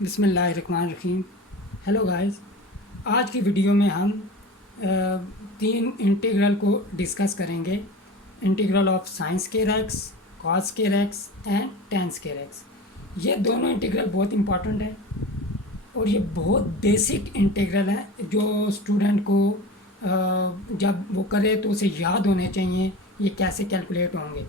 बिस्मिल्लाहिर्रहमानिर्रहीम। Hello guys, आज की वीडियो में हम तीन इंटीग्रल को डिस्कस करेंगे। Integral of sine square x, cos square x and ten square x. ये दोनों इंटीग्रल बहुत इंपॉर्टेंट है और ये बहुत बेसिक इंटीग्रल है जो स्टूडेंट को जब वो करे तो उसे याद होने चाहिए ये कैसे कैलकुलेट होंगे।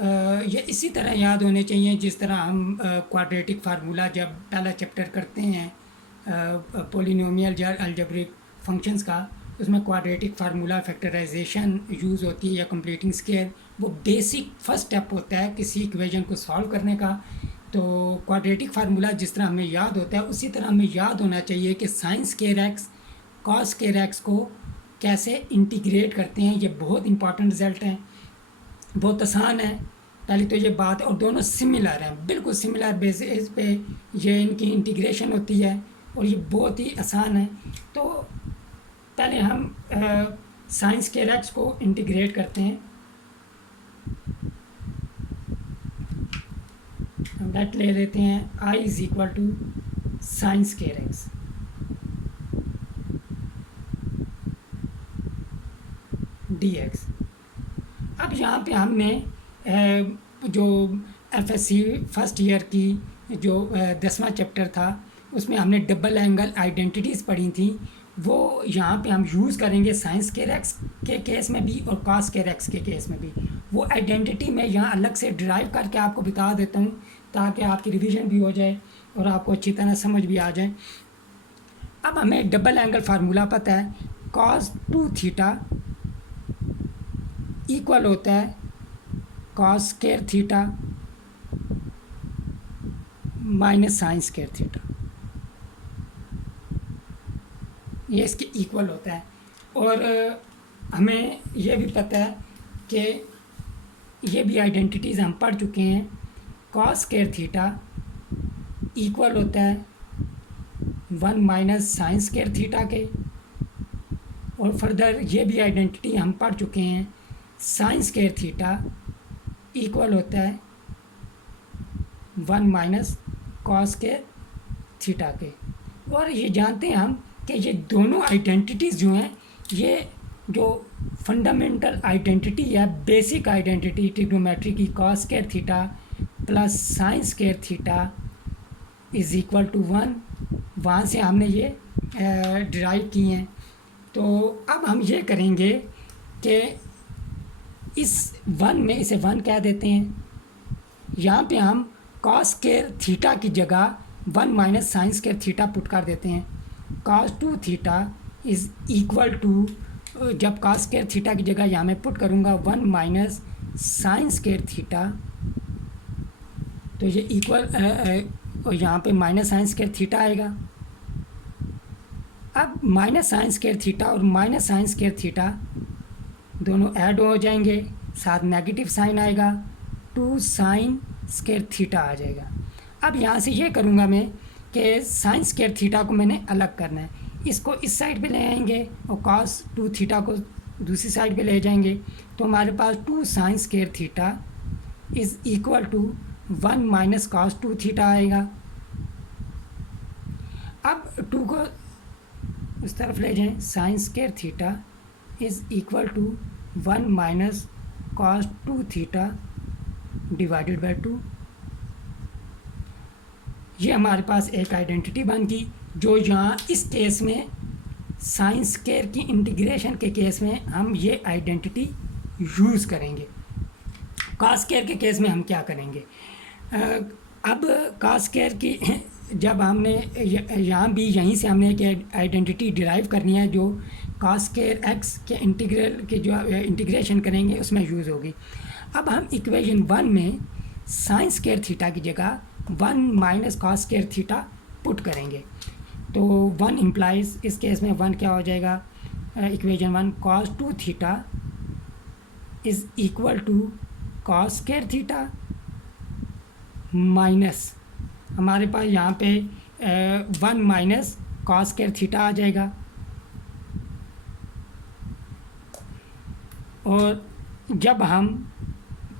ये इसी तरह याद होने चाहिए जिस तरह हम क्वाड्रेटिक फार्मूला जब पहला चैप्टर करते हैं पोलिनोमियल या अलजेब्रिक फंक्शंस का, उसमें क्वाड्रेटिक फार्मूला फैक्टराइजेशन यूज़ होती है या कंप्लीटिंग स्क्वायर। वो बेसिक फर्स्ट स्टेप होता है किसी इक्वेशन को सॉल्व करने का। तो क्वाड्रेटिक फार्मूला जिस तरह हमें याद होता है उसी तरह हमें याद होना चाहिए कि sign square x cos square x को कैसे इंटीग्रेट करते हैं। ये बहुत इंपॉर्टेंट रिजल्ट है, बहुत आसान है पहले तो ये बात, और दोनों सिमिलर हैं, बिल्कुल सिमिलर बेसिस पे ये इनकी इंटीग्रेशन होती है और ये बहुत ही आसान है। तो पहले हम साइन स्क्वायर एक्स को इंटीग्रेट करते हैं। हम लेट ले लेते हैं I is equal to sine square x. D x. अब यहाँ पे हमने जो एफएससी फर्स्ट ईयर की जो 10वां चैप्टर था उसमें हमने डबल एंगल आइडेंटिटीज़ पढ़ी थी। वो यहाँ पे हम यूज़ करेंगे साइन स्क्वायर एक्स के केस में भी और कॉस स्क्वायर एक्स के केस में भी। वो आइडेंटिटी मैं यहाँ अलग से ड्राइव करके आपको बता देता हूँ ताकि आपकी रिवीजन भी हो जाए और आपको अच्छी तरह समझ भी आ जाए। अब हमें डबल एंगल फार्मूला पता है, कॉस 2 थीटा इक्वल होता है cos square theta minus sine square theta. ये इसके इक्वल होता है। और हमें यह भी पता है कि ये भी आइडेंटिटीज़ हम पढ़ चुके हैं, कॉस स्क्वायर थीटा इक्वल होता है 1 माइनस साइन स्क्वायर थीटा के। और फर्दर ये भी आइडेंटिटी हम पढ़ चुके हैं, साइन स्क्वायर थीटा इक्वल होता है 1 माइनस कॉस के थीटा के। और ये जानते हैं हम कि ये दोनों आइडेंटिटीज़ जो हैं, ये जो फंडामेंटल आइडेंटिटी है, बेसिक आइडेंटिटी ट्रिग्नोमेट्री की, cos square theta plus sine square theta is equal to 1, वहाँ से हमने ये डिराइव किए हैं। तो अब हम ये करेंगे कि इस 1 में इसे 1 कह देते हैं। यहाँ पे हम कॉस स्क्वायर थीटा की जगह 1 minus sine square theta put कर देते हैं। Cos 2 theta is equal to, जब कॉस स्क्वायर थीटा की जगह यहाँ मैं पुट करूँगा 1 माइनस साइन स्क्वायर थीटा, तो ये इक्वल और यहाँ पे माइनस साइन स्क्वायर थीटा आएगा। अब माइनस साइन स्क्वायर थीटा और माइनस साइन स्क्वायर थीटा दोनों ऐड हो जाएंगे, साथ नेगेटिव साइन आएगा, 2 साइन स्क्वायर थीटा आ जाएगा। अब यहाँ से ये करूँगा मैं कि साइन स्क्वायर थीटा को मैंने अलग करना है, इसको इस साइड पे ले आएंगे और कॉस 2 थीटा को दूसरी साइड पे ले जाएंगे। तो हमारे पास 2 sine square theta is equal to 1 minus cos 2 theta आएगा। अब 2 को उस तरफ ले जाएं, sine square theta is equal to 1 minus cos 2 theta divided by 2। ये हमारे पास एक आइडेंटिटी बन गई जो यहाँ इस केस में साइन स्क्वायर की इंटीग्रेशन के केस में हम ये आइडेंटिटी यूज़ करेंगे। कॉस स्क्वायर के केस में हम क्या करेंगे, अब कॉस स्क्वायर की जब हमने यहाँ भी यहीं से हमने एक आइडेंटिटी डिराइव करनी है जो कॉस स्क्वायर एक्स के इंटीग्रल के जो इंटीग्रेशन करेंगे उसमें यूज़ होगी। अब हम इक्वेशन 1 में साइन स्क्वायर थीटा की जगह 1 minus cos square theta put करेंगे। तो 1 इम्प्लाइज, इस केस में 1 क्या हो जाएगा, equation 1 cos 2 theta is equal to cos square theta minus, हमारे पास यहाँ पे 1 माइनस कॉस स्क्वायर थीटा आ जाएगा। और जब हम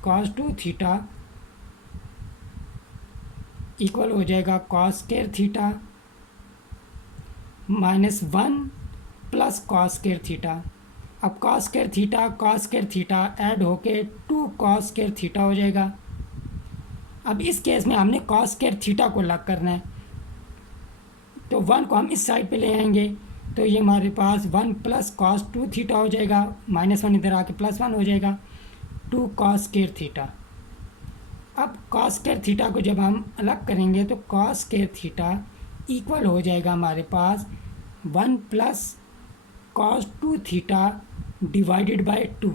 कॉस 2 थीटा इक्वल हो जाएगा cos square theta minus 1 plus cos square theta. अब कॉस स्क्वायर थीटा ऐड होके 2 कॉस स्क्वायर थीटा हो जाएगा। अब इस केस में हमने कॉस स्क्वायर थीटा को अलग करना है, तो 1 को हम इस साइड पे ले आएंगे, तो ये हमारे पास 1 प्लस कॉस 2 थीटा हो जाएगा, -1 इधर आके +1 हो जाएगा, 2 कॉस स्क्वायर थीटा। अब कॉस स्क्वायर थीटा को जब हम अलग करेंगे तो कॉस स्क्वायर थीटा इक्वल हो जाएगा हमारे पास 1 plus cos 2 theta divided by 2।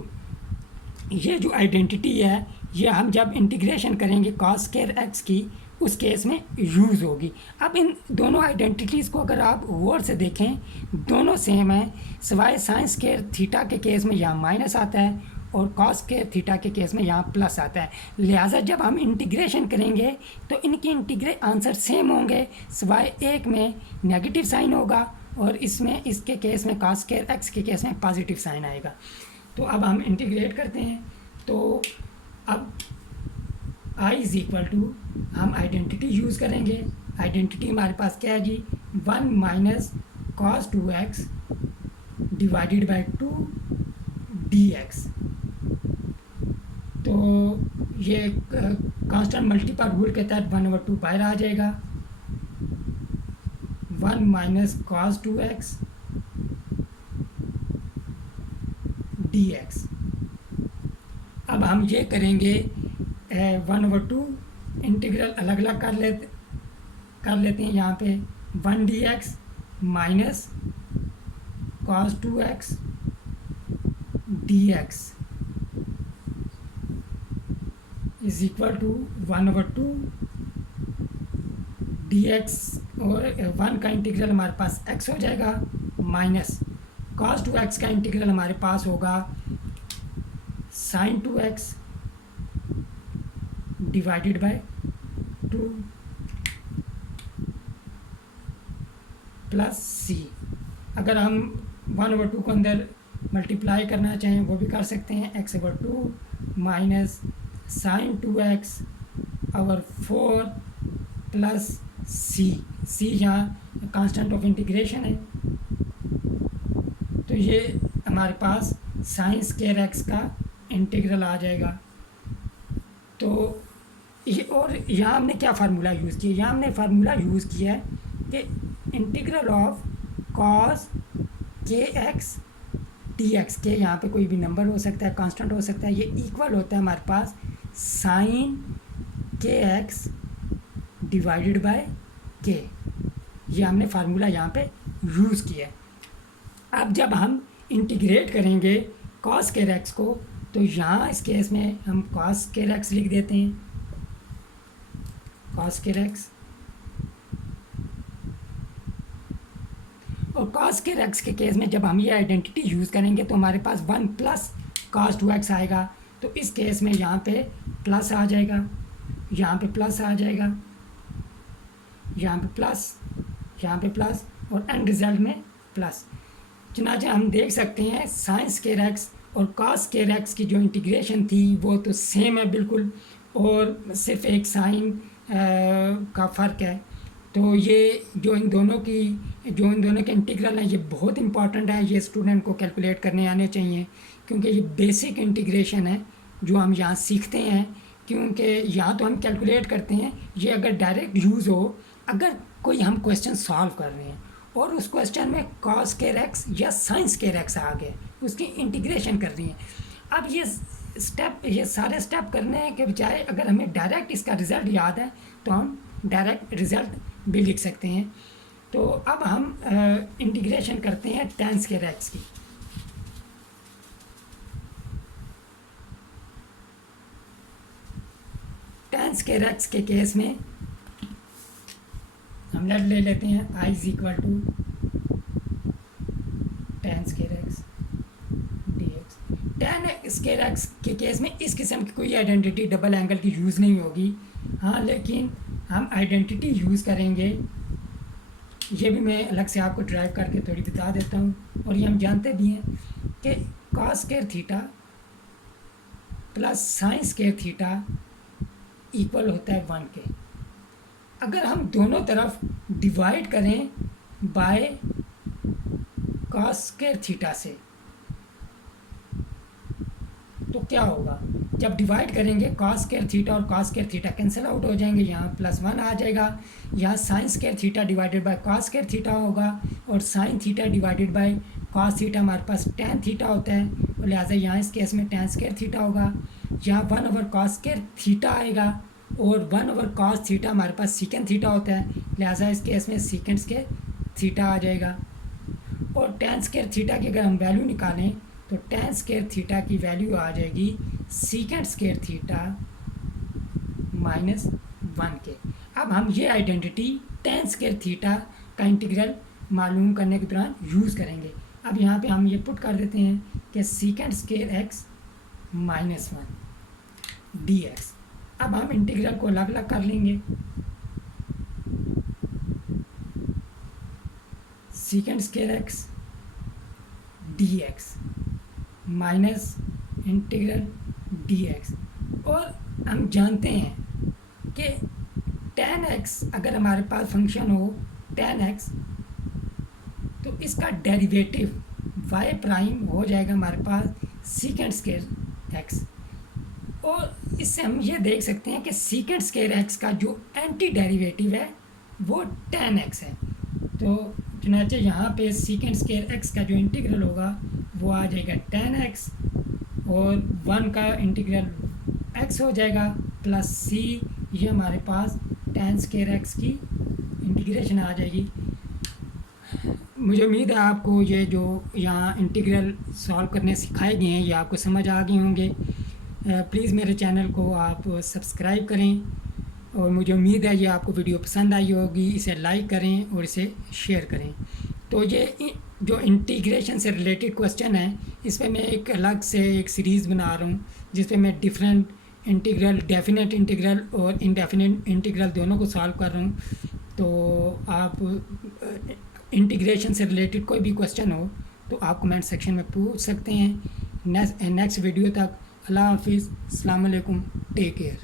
ये जो आइडेंटिटी है ये हम जब इंटीग्रेशन करेंगे कॉस स्क्वायर एक्स की, उस केस में यूज़ होगी। अब इन दोनों आइडेंटिटीज़ को अगर आप गौर से देखें, दोनों सेम है, सिवाय साइन स्क्वायर थीटा के केस में यहाँ माइनस आता है और कॉस स्क्वायर थीटा के केस में यहाँ प्लस आता है। लिहाजा जब हम इंटीग्रेशन करेंगे तो इनके आंसर सेम होंगे, सिवाय एक में नेगेटिव साइन होगा और इसके केस में कॉस स्क्वायर एक्स के केस में पॉजिटिव साइन आएगा। तो अब हम इंटीग्रेट करते हैं, तो अब I इज़ इक्वल टू हम आइडेंटिटी यूज़ करेंगे। आइडेंटिटी हमारे पास क्या है जी, 1 minus cos 2x divided by 2 dx। तो ये कांस्टेंट मल्टीपल रूल के तहत 1/2 बाहर आ जाएगा, 1 माइनस कॉस 2x dx। अब हम ये करेंगे 1/2 इंटीग्रल अलग अलग कर लेते हैं। यहाँ पे 1 dx minus cos 2x dx is equal to 1/2 dx, और 1 का इंटीग्रल हमारे पास x हो जाएगा, माइनस कॉस 2x का इंटीग्रल हमारे पास होगा sine 2x divided by 2 plus c। अगर हम 1/2 को अंदर मल्टीप्लाई करना चाहें वो भी कर सकते हैं, x/2 माइनस साइन 2x और 4 प्लस c यहाँ कांस्टेंट ऑफ इंटीग्रेशन है, तो ये हमारे पास साइन स्क्वायर एक्स का इंटीग्रल आ जाएगा। तो ये, और यहाँ हमने क्या फार्मूला यूज़ किया, यहाँ हमने फार्मूला यूज़ किया है कि इंटीग्रल ऑफ कॉस के एक्स डी एक्स के, यहाँ पे कोई भी नंबर हो सकता है, कांस्टेंट हो सकता है, ये इक्वल होता है हमारे पास साइन के एक्स डिवाइडेड बाय के। ये हमने फार्मूला यहाँ पे यूज़ किया है। अब जब हम इंटीग्रेट करेंगे कॉस के एक्स को, तो यहाँ इस केस में हम कॉस के एक्स लिख देते हैं, कॉस के एक्स, और कॉस के एक्स के केस में जब हम ये आइडेंटिटी यूज़ करेंगे तो हमारे पास 1 प्लस कॉस 2x आएगा। तो इस केस में यहाँ पे प्लस आ जाएगा, यहाँ पे प्लस आ जाएगा, यहाँ पे प्लस, यहाँ पे प्लस, और एंड रिजल्ट में प्लस। चुनाचे हम देख सकते हैं साइन स्क्वायर एक्स और कॉस स्क्वायर एक्स की जो इंटीग्रेशन थी वो तो सेम है बिल्कुल, और सिर्फ एक साइन का फ़र्क है। तो ये जो इन दोनों के इंटीग्रल हैं ये बहुत इंपॉर्टेंट है, ये स्टूडेंट को कैलकुलेट करने आने चाहिए, क्योंकि ये बेसिक इंटीग्रेशन है जो हम यहाँ सीखते हैं। क्योंकि यहाँ तो हम कैलकुलेट करते हैं, ये अगर डायरेक्ट यूज़ हो, अगर कोई हम क्वेश्चन सॉल्व कर रहे हैं और उस क्वेश्चन में कॉस स्क्वायर एक्स या साइन स्क्वायर एक्स आ गए, उसकी इंटीग्रेशन कर रही हैं। अब ये सारे स्टेप करने के बजाय अगर हमें डायरेक्ट इसका रिज़ल्ट याद है तो हम डायरेक्ट रिज़ल्ट भी लिख सकते हैं। तो अब हम इंटीग्रेशन करते हैं tan स्क्वायर एक्स की। tan स्क्वायर एक्स के केस में हम ले लेते हैं I is equal to tan square x dx। tan square x के केस में इस किस्म की कोई आइडेंटिटी डबल एंगल की यूज़ नहीं होगी। हाँ, लेकिन हम आइडेंटिटी यूज़ करेंगे, ये भी मैं अलग से आपको ड्राइव करके थोड़ी बता देता हूँ, और ये हम जानते भी हैं कि cos square theta plus sine square theta equal होता है 1 के। अगर हम दोनों तरफ डिवाइड करें बाय कॉस स्क्वायर थीटा से तो क्या होगा, जब डिवाइड करेंगे कॉस स्क्वायर थीटा और cos square theta cancel out हो जाएंगे, यहाँ +1 आ जाएगा, यहाँ sign square theta divided by cos square theta होगा और sine theta divided by cos theta हमारे पास टैन थीटा होता है, और लिहाजा यहाँ इस केस में टैन स्क्वायर थीटा होगा, यहाँ 1/cos स्क्वायर थीटा आएगा और 1/cos थीटा हमारे पास सीकेंड थीटा होता है, लिहाजा इस केस में सीकेंड स्क्वायर थीटा आ जाएगा। और टैन स्क्वायर थीटा की अगर हम वैल्यू निकालें तो टैन स्क्वायर थीटा की वैल्यू आ जाएगी सीकेंड स्क्वायर थीटा -1 के। अब हम ये आइडेंटिटी टैन स्क्वायर थीटा का इंटीग्रल मालूम करने के दौरान यूज़ करेंगे। अब यहाँ पे हम ये पुट कर देते हैं कि सीकेंड स्क्वायर x -1 dx। अब हम इंटीग्रल को अलग अलग कर लेंगे, secant square x dx minus integral dx। और हम जानते हैं कि tan x अगर हमारे पास फंक्शन हो tan x तो इसका डेरिवेटिव y प्राइम हो जाएगा हमारे पास सीकेंड स्क्वायर x। और इससे हम ये देख सकते हैं कि सीकेंड स्क्वायर x का जो एंटी डेरिवेटिव है वो tan x है। तो चुनाचे यहाँ पे सीकेंड स्क्वायर x का जो इंटीग्रल होगा वो आ जाएगा tan x और 1 का इंटीग्रल x हो जाएगा प्लस c, ये हमारे पास tan स्क्वायर x की इंटीग्रेशन आ जाएगी। मुझे उम्मीद है आपको ये जो यहाँ इंटीग्रल सॉल्व करने सिखाए गए हैं ये आपको समझ आ गए होंगे। प्लीज़ मेरे चैनल को आप सब्सक्राइब करें और मुझे उम्मीद है ये आपको वीडियो पसंद आई होगी, इसे लाइक करें और इसे शेयर करें। तो ये जो इंटीग्रेशन से रिलेटेड क्वेश्चन है इस पर मैं एक अलग से एक सीरीज़ बना रहा हूँ जिस पे मैं डिफरेंट इंटीग्रल, डेफिनेट इंटीग्रल और इनडेफिनेट इंटीग्रल दोनों को सॉल्व कर रहा हूँ। तो आप इंटीग्रेशन से रिलेटेड कोई भी क्वेश्चन हो तो आप कमेंट सेक्शन में पूछ सकते हैं। नेक्स्ट वीडियो तक अल्लाह हाफिज़, अस्सलाम वालेकुम, टेक केयर।